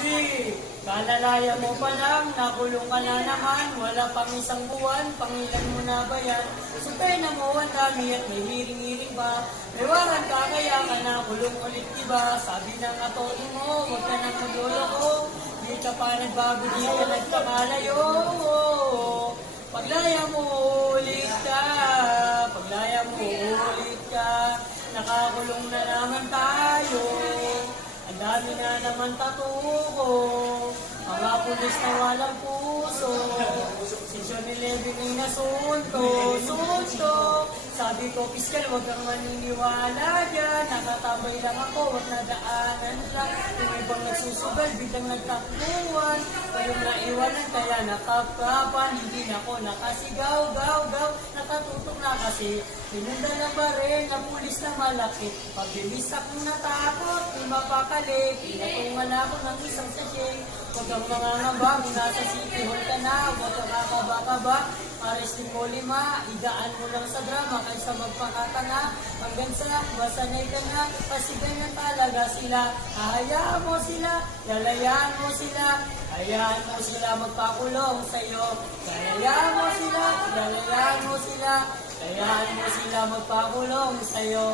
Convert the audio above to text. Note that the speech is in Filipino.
Sabi, kalalaya mo pa lang, nakulong ka na naman, wala pang isang buwan, pangilan mo na ba yan? Sa pena mo ang dami at may hiring-hiring ba? May waran ka kaya ka nakulong ulit diba? Sabi ng attorney mo, huwag ka nang magloloko, di ka pa nagbago, di ka nagpakalayo. Paglaya mo ulit ka, paglaya mo ulit ka, nakakulong na naman tayo. Ang dami na naman tatuko, mga pulis na walang puso. Section 11 ay nasunto, sunto. Sabi ko, piskal, huwag kang maniniwala dyan. Nakatabay lang ako, huwag nadaanan lang. Yung ibang nagsusugal, biglang nagtakbuhan. Kayong naiwanan, kaya nakapapan. Hindi na ako nakasigaw, gaw, gaw. Nakatutok na kasi. Pinundala pa rin ang pulis na malaki. Pagbilis akong natakot, di mapakali. Pinatungan ako ng isang sachet. Huwag kang mangangamba, kung nasa city hall ka na. Huwag kang kakaba-kaba. Arrestin mo 5, igaan mo lang sa drama kaysa magpakatanga. Hanggang sa masanay ka na, kasi ganyan talaga sila. Hahayaan mo sila, lalayaan mo sila. Hayaan mo sila magpakulong sa'yo. Hayaan mo sila, lalayaan mo sila. Hayaan mo sila magpakulong sa'yo.